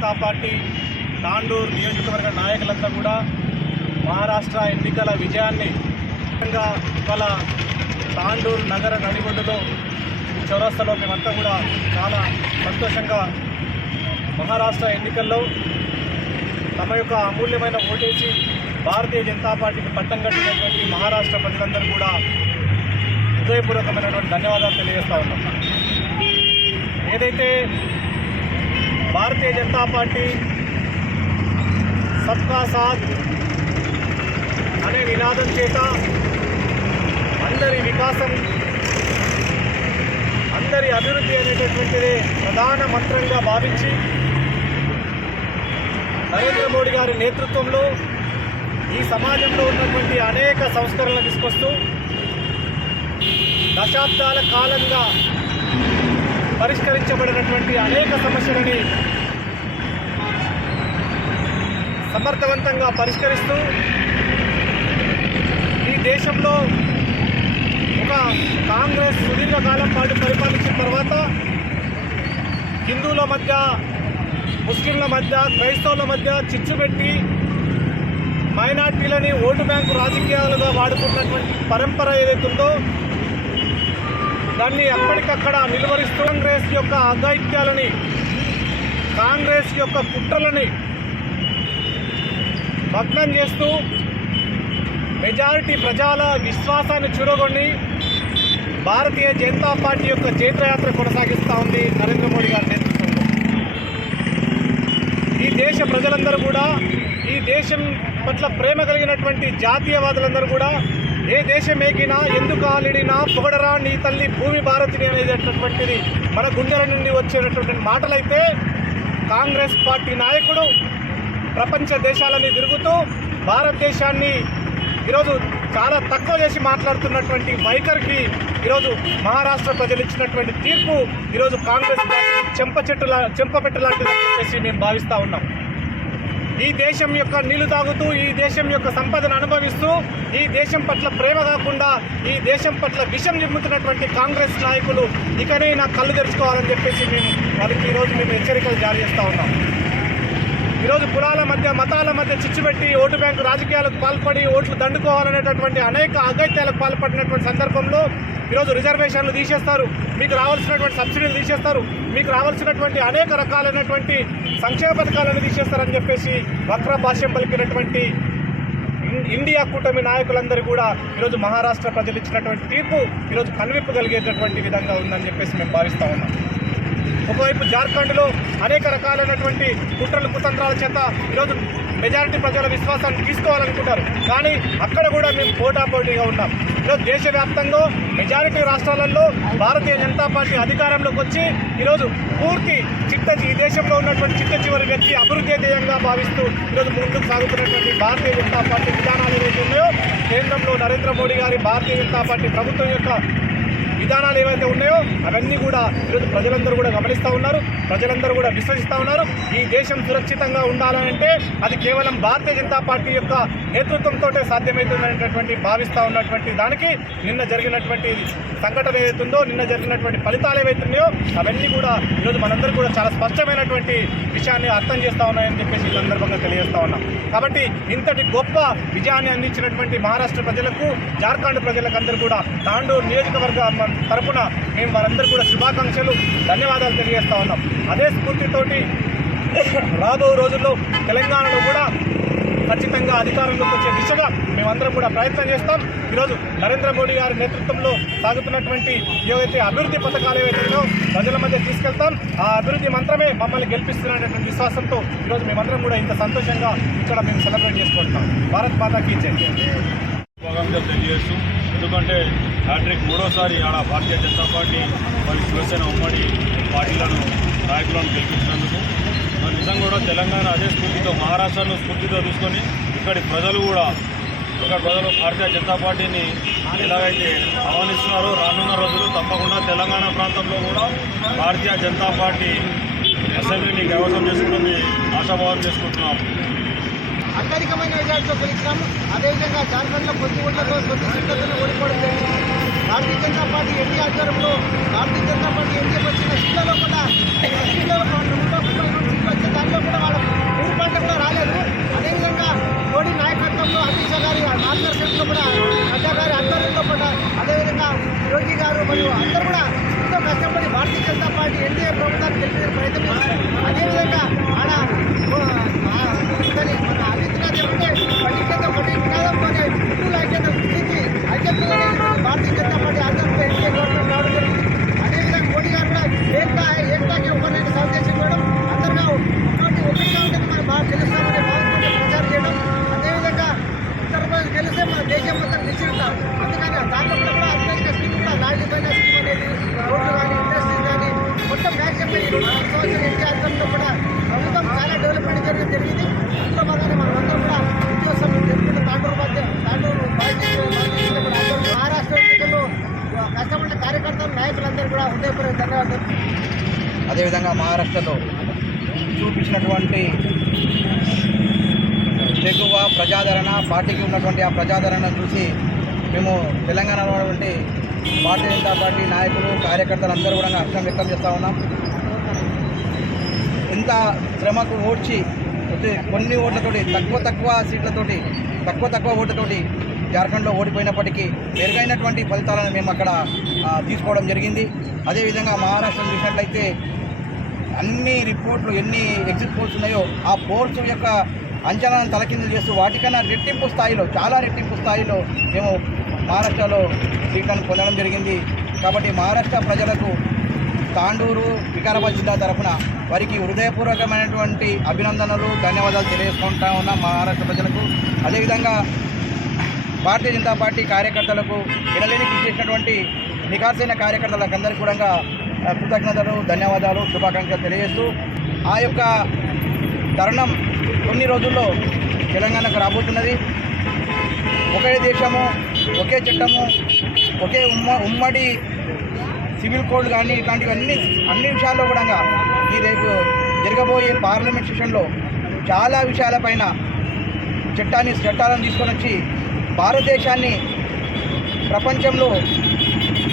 Janata party Tandur నియోజకవర్గ నాయకులంతా కూడా మహారాష్ట్ర ఎన్నికల విజయాన్ని ముఖ్యంగా ఇవాళ తాండూరు నగర నడిబొడ్డులో చౌరస్తాలో మేమంతా కూడా చాలా సంతోషంగా మహారాష్ట్ర ఎన్నికల్లో తమ యొక్క అమూల్యమైన ఓటేసి భారతీయ జనతా పార్టీకి పట్టం కట్టినటువంటి మహారాష్ట్ర ప్రజలందరూ కూడా హృదయపూర్వకమైనటువంటి ధన్యవాదాలు తెలియజేస్తా ఉన్నాం. ఏదైతే భారతీయ జనతా పార్టీ సబ్కా సాత్ అనే నినాదం చేత అందరి వికాసం అందరి అభివృద్ధి అనేటటువంటిది ప్రధాన మంత్రంగా భావించి నరేంద్ర మోడీ గారి నేతృత్వంలో ఈ సమాజంలో ఉన్నటువంటి అనేక సంస్కరణలు తీసుకొస్తూ దశాబ్దాల కాలంగా పరిష్కరించబడినటువంటి అనేక సమస్యలని సమర్థవంతంగా పరిష్కరిస్తూ ఈ దేశంలో ఒక కాంగ్రెస్ సుదీర్ఘకాలం పాటు పరిపాలించిన తర్వాత హిందువుల మధ్య ముస్లింల మధ్య క్రైస్తవుల మధ్య చిచ్చు పెట్టి మైనార్టీలని ఓటు బ్యాంకు రాజకీయాలుగా వాడుకున్నటువంటి పరంపర ఏదైతుందో దాన్ని ఎప్పటికక్కడ నిలువరిస్తూ కాంగ్రెస్ యొక్క అఘాయిత్యాలని కాంగ్రెస్ యొక్క కుట్రలని భగ్నం చేస్తూ మెజారిటీ ప్రజల విశ్వాసాన్ని చూడగొని భారతీయ జనతా పార్టీ యొక్క జైత్రయాత్ర కొనసాగిస్తూ ఉంది నరేంద్ర మోడీ గారి నేతృత్వంలో. ఈ దేశ ప్రజలందరూ కూడా ఈ దేశం పట్ల ప్రేమ కలిగినటువంటి జాతీయవాదులందరూ కూడా ఏ దేశం ఏకినా ఎందుకు ఆలిడినా పొగడరా నీ తల్లి భూమి భారతిని అనేటటువంటిది మన గుండెల నుండి వచ్చేటటువంటి మాటలైతే కాంగ్రెస్ పార్టీ నాయకుడు ప్రపంచ దేశాలని తిరుగుతూ భారతదేశాన్ని ఈరోజు చాలా తక్కువ చేసి మాట్లాడుతున్నటువంటి వైఖరికి ఈరోజు మహారాష్ట్ర ప్రజలు ఇచ్చినటువంటి తీర్పు ఈరోజు కాంగ్రెస్ పార్టీ చెంప చెట్టులా చెంపపెట్టు లాంటిదని చెప్పేసి మేము భావిస్తూ ఉన్నాం. ఈ దేశం యొక్క నీళ్ళు తాగుతూ ఈ దేశం యొక్క సంపదను అనుభవిస్తూ ఈ దేశం పట్ల ప్రేమ కాకుండా ఈ దేశం పట్ల విషం నింపుతున్నటువంటి కాంగ్రెస్ నాయకులు ఇకనైనా కళ్ళు తెరుచుకోవాలని చెప్పేసి మేము వాళ్ళకి ఈరోజు మేము హెచ్చరికలు జారీ చేస్తూ ఉన్నాం. ఈరోజు కులాల మధ్య మతాల మధ్య చిచ్చుపెట్టి ఓటు బ్యాంకు రాజకీయాలకు పాల్పడి ఓట్లు దండుకోవాలనేటటువంటి అనేక అగత్యాలకు పాల్పడినటువంటి సందర్భంలో ఈరోజు రిజర్వేషన్లు తీసేస్తారు. మీకు రావాల్సినటువంటి సబ్సిడీలు తీసేస్తారు. మీకు రావాల్సినటువంటి అనేక రకాలైనటువంటి సంక్షేమ పథకాలను తీసేస్తారని చెప్పేసి వక్ర భాష్యం పలికినటువంటి ఇండియా కూటమి నాయకులందరూ కూడా ఈరోజు మహారాష్ట్ర ప్రజలు ఇచ్చినటువంటి తీర్పు ఈరోజు కనువిప్పు కలిగేటటువంటి విధంగా ఉందని చెప్పేసి మేము భావిస్తా ఉన్నాం. ఒకవైపు జార్ఖండ్లో అనేక రకాలైనటువంటి కుట్రలు కుతంత్రాల చేత ఈరోజు మెజారిటీ ప్రజల విశ్వాసాన్ని తీసుకోవాలనుకుంటారు. కానీ అక్కడ కూడా మేము పోటాపోటీగా ఉన్నాం. ఈరోజు దేశవ్యాప్తంగా మెజారిటీ రాష్ట్రాలలో భారతీయ జనతా పార్టీ అధికారంలోకి వచ్చి ఈరోజు పూర్తి చిత్త ఈ దేశంలో ఉన్నటువంటి చిత్త చివరి వ్యక్తి అభివృద్ధి ధ్యేయంగా భావిస్తూ ఈరోజు ముందుకు సాగుతున్నటువంటి భారతీయ జనతా పార్టీ విధానాలు ఏవైతే ఉన్నాయో కేంద్రంలో నరేంద్ర మోడీ గారి భారతీయ జనతా పార్టీ ప్రభుత్వం యొక్క విధానాలు ఏవైతే ఉన్నాయో అవన్నీ కూడా ఈరోజు ప్రజలందరూ కూడా గమనిస్తూ ఉన్నారు. ప్రజలందరూ కూడా విశ్వసిస్తూ ఉన్నారు. ఈ దేశం సురక్షితంగా ఉండాలంటే అది కేవలం భారతీయ జనతా పార్టీ యొక్క నేతృత్వంతో సాధ్యమవుతుందనేటటువంటి భావిస్తూ ఉన్నటువంటి దానికి నిన్న జరిగినటువంటి సంఘటన ఏదైతుందో నిన్న జరిగినటువంటి ఫలితాలు ఏవైతున్నాయో అవన్నీ కూడా ఈరోజు మనందరూ కూడా చాలా స్పష్టమైనటువంటి విషయాన్ని అర్థం చేస్తూ ఉన్నాయని చెప్పేసి ఈ సందర్భంగా తెలియజేస్తూ ఉన్నాం. కాబట్టి ఇంతటి గొప్ప విజయాన్ని అందించినటువంటి మహారాష్ట్ర ప్రజలకు జార్ఖండ్ ప్రజలకు అందరూ కూడా తాండూరు నియోజకవర్గ తరపున మేము వారందరూ కూడా శుభాకాంక్షలు ధన్యవాదాలు తెలియజేస్తా ఉన్నాం. అదే స్ఫూర్తితోటి రాబో రోజుల్లో తెలంగాణలో కూడా ఖచ్చితంగా అధికారంలోకి వచ్చే దిశగా మేమందరం కూడా ప్రయత్నం చేస్తాం. ఈరోజు నరేంద్ర మోడీ గారి నేతృత్వంలో సాగుతున్నటువంటి ఏవైతే అభివృద్ధి పథకాలు ఏవైతే ప్రజల మధ్య తీసుకెళ్తాం. ఆ అభివృద్ధి మంత్రమే మమ్మల్ని గెలిపిస్తున్నటువంటి విశ్వాసంతో ఈరోజు మేమందరం కూడా ఇంత సంతోషంగా ఇక్కడ మేము సెలబ్రేట్ చేసుకుంటాం భారత్ మాతాకి జై. శుభాకాంక్షలు తెలియజేస్తూ ఎందుకంటే హ్యాట్రిక్ మూడోసారి ఆడ భారతీయ జనతా పార్టీ మరి శివసేన ఉమ్మడి పార్టీలను నాయకులను గెలిపించినందుకు. మరి నిజంగా కూడా తెలంగాణ అదే స్ఫూర్తితో మహారాష్ట్రను స్ఫూర్తితో తీసుకొని ఇక్కడి ప్రజలు కూడా ఇక్కడ ప్రజలు భారతీయ జనతా పార్టీని ఎలాగైతే ఆహ్వానిస్తున్నారో రానున్న రోజులు తప్పకుండా తెలంగాణ ప్రాంతంలో కూడా భారతీయ జనతా పార్టీ అసెంబ్లీని కైవసం చేసుకుంటుంది ఆశాభావం చేసుకుంటున్నాం. అత్యధికమైన విజయాలతో గెలిచినాము అదేవిధంగా జార్ఖండ్లో కొద్ది ఓట్లతో కొద్ది సీట్లతో ఓడిపోవడం జరిగింది. భారతీయ జనతా పార్టీ ఎన్డీ ఆధ్వర్యంలో భారతీయ జనతా పార్టీ ఎన్డీకి వచ్చిన సీట్లలో కూడా సీట్లలో ముప్పై మూడు సీట్లు వచ్చే దాంట్లో కూడా వాళ్ళ ఊరు పంట కూడా రాలేదు ఆధ్వర్యంలో కూడా నడ్డా గారి ఆధ్వర్యంలో కూడా అదేవిధంగా యోగి గారు మరియు అందరూ కూడా ఎంతో కష్టపడి భారతీయ జనతా పార్టీ ఎన్డీఏ ప్రభుత్వాన్ని గెలిపే ప్రయత్నం చేశారు అదేవిధంగా ఆడ ఓ, ఆ, ఇతని మన ఆదిత్యనాథ్ చెప్తే పట్టికేత పట్టి నినాదంతోనే హిందువుల ఐక్యత గుర్తించి ఐక్యతలోనే ఈరోజు భారతీయ జనతా పార్టీ ఆధ్వర్యంలో ఎన్డీఏ గవర్నమెంట్ రావడం జరిగింది అదేవిధంగా మోడీ గారు కూడా ఏకతా ఏకతాకి ఒకరిని సందేశం ఇవ్వడం అందరిగా ఒకటి ఒకటిగా ఉంటుంది మనం బాగా గెలుస్తామనే భావంతో ప్రచారం చేయడం అదేవిధంగా ఉత్తరప్రదేశ్ గెలిస్తే మన దేశం మొత్తం గెలిచిఉంటాం అందుకని దాంట్లో కూడా అత్యధిక స్కీమ్ కూడా నాటిపైన స్కీమ్ అనేది రోడ్లు కానీ ఇండస్ట్రీస్ కానీ మొత్తం మ్యాక్సిమం ఈ కూడా ప్రభుత్వం చాలా డెవలప్మెంట్ జరిగింది జరిగింది అందులో భాగంగా మనమందరం కూడా ఉద్యోగం జరుపుకుంటే తాండూరు మధ్య తాండూరు మహారాష్ట్ర ఎన్నికల్లో కష్టపడిన కార్యకర్తలు నాయకులందరూ కూడా హృదయపూర్వక ధన్యవాదాలు అదేవిధంగా మహారాష్ట్రలో చూపించినటువంటి తెగువ ప్రజాదరణ పార్టీకి ఉన్నటువంటి ఆ ప్రజాదరణ చూసి మేము తెలంగాణలో ఉన్నటువంటి భారతీయ జనతా పార్టీ నాయకులు కార్యకర్తలు అందరూ కూడా హర్షం వ్యక్తం చేస్తూ ఉన్నాం. ఇంత శ్రమకు ఓడ్చి కొన్ని ఓట్లతోటి తక్కువ తక్కువ సీట్లతోటి తక్కువ తక్కువ ఓట్లతోటి జార్ఖండ్లో ఓడిపోయినప్పటికీ మెరుగైనటువంటి ఫలితాలను మేము అక్కడ తీసుకోవడం జరిగింది. అదేవిధంగా మహారాష్ట్ర చూసినట్లయితే అన్ని రిపోర్ట్లు ఎన్ని ఎగ్జిట్ పోల్స్ ఉన్నాయో ఆ పోల్స్ యొక్క అంచనాలను తలకిందులు చేస్తూ వాటికన్నా రెట్టింపు స్థాయిలో చాలా రెట్టింపు స్థాయిలో మేము మహారాష్ట్రలో సీట్లను పొందడం జరిగింది. కాబట్టి మహారాష్ట్ర ప్రజలకు తాండూరు వికారాబాద్ జిల్లా తరఫున వారికి హృదయపూర్వకమైనటువంటి అభినందనలు ధన్యవాదాలు తెలియజేసుకుంటా ఉన్నాం మహారాష్ట్ర ప్రజలకు. అదేవిధంగా భారతీయ జనతా పార్టీ కార్యకర్తలకు వినలేని కృషి చేసినటువంటి నికార్సైన కార్యకర్తలకు అందరికీ కూడా కృతజ్ఞతలు ధన్యవాదాలు శుభాకాంక్షలు తెలియజేస్తూ ఆ యొక్క తరుణం కొన్ని రోజుల్లో తెలంగాణకు రాబోతున్నది. ఒకే దేశము ఒకే చట్టము ఒకే ఉమ్మ ఉమ్మడి సివిల్ కోడ్ కానీ ఇట్లాంటివన్నీ అన్ని విషయాల్లో కూడా ఈ రేపు జరగబోయే పార్లమెంట్ సెషన్లో చాలా విషయాలపైన చట్టాన్ని చట్టాలను తీసుకొని వచ్చి భారతదేశాన్ని ప్రపంచంలో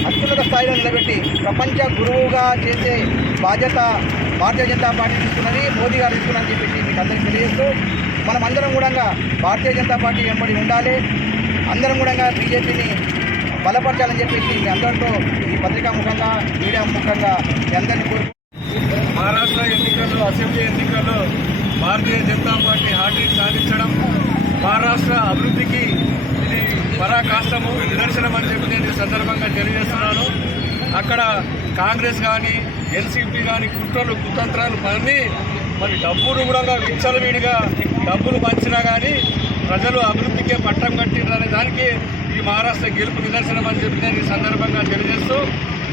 అత్యున్నత స్థాయిలో నిలబెట్టి ప్రపంచ గురువుగా చేసే బాధ్యత భారతీయ జనతా పార్టీ తీసుకున్నది మోదీ గారు తీసుకున్నారని చెప్పేసి మీకు అందరికీ తెలియజేస్తూ మనం అందరం కూడా భారతీయ జనతా పార్టీ వెంబడి ఉండాలి. అందరం కూడా బీజేపీని బలపరచాలని చెప్పేసి మీ అందరితో ఈ పత్రికా ముఖంగా మీడియా ముఖంగా మీ అందరినీ కోరు మహారాష్ట్ర ఎన్నికల్లో అసెంబ్లీ ఎన్నికల్లో భారతీయ జనతా పార్టీ హార్ట్రీట్ సాధించడం మహారాష్ట్ర అభివృద్ధికి ఇది పరాకాష్టము నిదర్శనం అని చెప్పి నేను సందర్భంగా తెలియజేస్తున్నాను. అక్కడ కాంగ్రెస్ కానీ ఎన్సీపీ కానీ కుట్రలు కుతంత్రాలు పని మరి డబ్బులు కూడా విచ్చలవిడిగా డబ్బులు పంచినా కానీ ప్రజలు అభివృద్ధికే పట్టం కట్టిండ్రనే దానికి ఈ మహారాష్ట్ర గెలుపు నిదర్శనం అని చెప్పి నేను ఈ సందర్భంగా తెలియజేస్తూ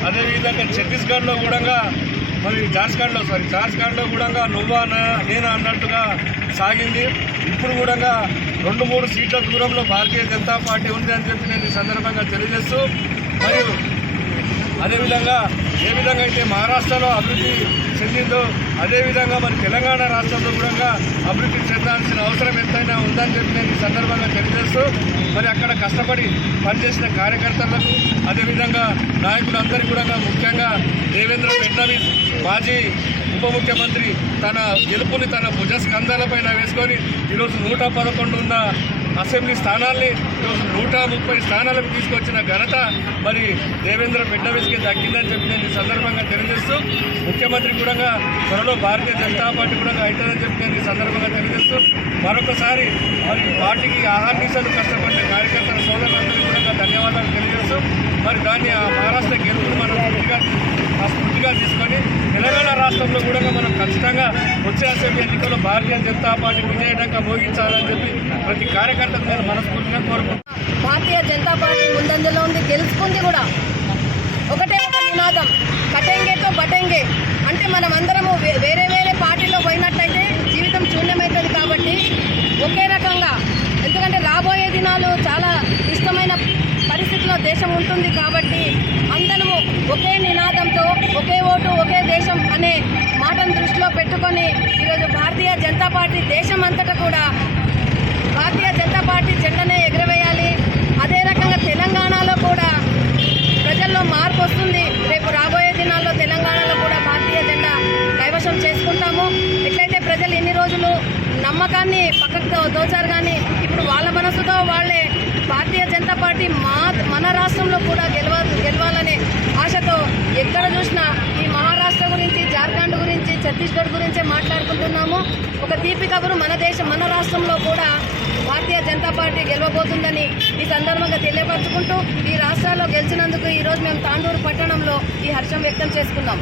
అదేవిధంగా ఛత్తీస్గఢ్లో కూడా మరి జార్ఖండ్లో సారీ జార్ఖండ్లో కూడా నువ్వా నా- నేనా అన్నట్టుగా సాగింది. ఇప్పుడు కూడా రెండు మూడు సీట్ల దూరంలో భారతీయ జనతా పార్టీ ఉంది అని చెప్పి నేను ఈ సందర్భంగా తెలియజేస్తూ మరియు అదేవిధంగా ఏ విధంగా అయితే మహారాష్ట్రలో అభివృద్ధి చెందిందో అదేవిధంగా మరి తెలంగాణ రాష్ట్రంలో కూడా అభివృద్ధి చెందాల్సిన అవసరం ఎంతైనా ఉందని చెప్పి నేను ఈ సందర్భంగా తెలియజేస్తూ మరి అక్కడ కష్టపడి పనిచేసిన కార్యకర్తలకు అదేవిధంగా నాయకులందరికీ కూడా ముఖ్యంగా దేవేంద్ర ఫడ్నవీస్ మాజీ ఉప ముఖ్యమంత్రి తన గెలుపుని తన భుజ స్కంధాలపైన వేసుకొని ఈరోజు నూట పదకొండు ఉన్న అసెంబ్లీ స్థానాల్ని ఈరోజు నూట ముప్పై స్థానాలకు తీసుకొచ్చిన ఘనత మరి దేవేంద్ర ఫడ్నవీస్కి దక్కిందని చెప్పి నేను ఈ సందర్భంగా తెలియజేస్తూ ముఖ్యమంత్రి కూడా త్వరలో భారతీయ జనతా పార్టీ కూడా అవుతుందని చెప్పి నేను ఈ సందర్భంగా తెలియజేస్తూ మరొకసారి మరి పార్టీకి ఆహార్నిశలు కష్టపడిన కార్యకర్తల సోదరులందరికీ కూడా ధన్యవాదాలు తెలియజేస్తూ మరి దాన్ని ఆ మహారాష్ట్ర గెలుపును మనం స్ఫూర్తిగా తీసుకొని తెలంగాణ రాష్ట్రంలో కూడా మనం ఖచ్చితంగా వచ్చే అసెంబ్లీ ఎన్నికల్లో భారతీయ జనతా పార్టీ విజయడంగా మోగించాలని చెప్పి ప్రతి కార్యకర్తకు నేను మనస్ఫూర్తిగా కోరుకుంటున్నాను. భారతీయ జనతా పార్టీ ముందంజలో ఉంది గెలుచుకుంది కూడా. ఒకటే ఒక నినాదం కటెంగేతో బటెంగే అంటే మనం అందరము వే- వేరే వేరే పార్టీలో పోయినట్లయితే జీవితం శూన్యమవుతుంది కాబట్టి ఒకే రకంగా. ఎందుకంటే రాబోయే దినాలు చాలా ఇష్టమైన పరిస్థితిలో దేశం ఉంటుంది కాబట్టి అందరము ఒకే నినాదం ఒకే ఓటు ఒకే దేశం అనే మాటను దృష్టిలో పెట్టుకొని ఈరోజు భారతీయ జనతా పార్టీ దేశం అంతటా కూడా భారతీయ జనతా పార్టీ జెండనే ఎగురవేయాలి. అదే రకంగా తెలంగాణలో కూడా ప్రజల్లో మార్పు వస్తుంది. రేపు రాబోయే దినాల్లో తెలంగాణలో కూడా భారతీయ జెండా కైవశం చేసుకుంటాము. ఎట్లయితే ప్రజలు ఎన్ని రోజులు నమ్మకాన్ని పక్కకు దోచారు కానీ ఇప్పుడు వాళ్ళ మనసుతో వాళ్ళే భారతీయ జనతా పార్టీ మా మన రాష్ట్రంలో కూడా గెలవ గెలవాలనే ఆశతో ఎక్కడ చూసినా ఈ మహారాష్ట్ర గురించి జార్ఖండ్ గురించి ఛత్తీస్గఢ్ గురించే మాట్లాడుకుంటున్నాము. ఒక తీపి కబురు మన దేశం మన రాష్ట్రంలో కూడా భారతీయ జనతా పార్టీ గెలవబోతుందని ఈ సందర్భంగా తెలియపరచుకుంటూ ఈ రాష్ట్రాల్లో గెలిచినందుకు ఈరోజు మేము తాండూరు పట్టణంలో ఈ హర్షం వ్యక్తం చేసుకున్నాం.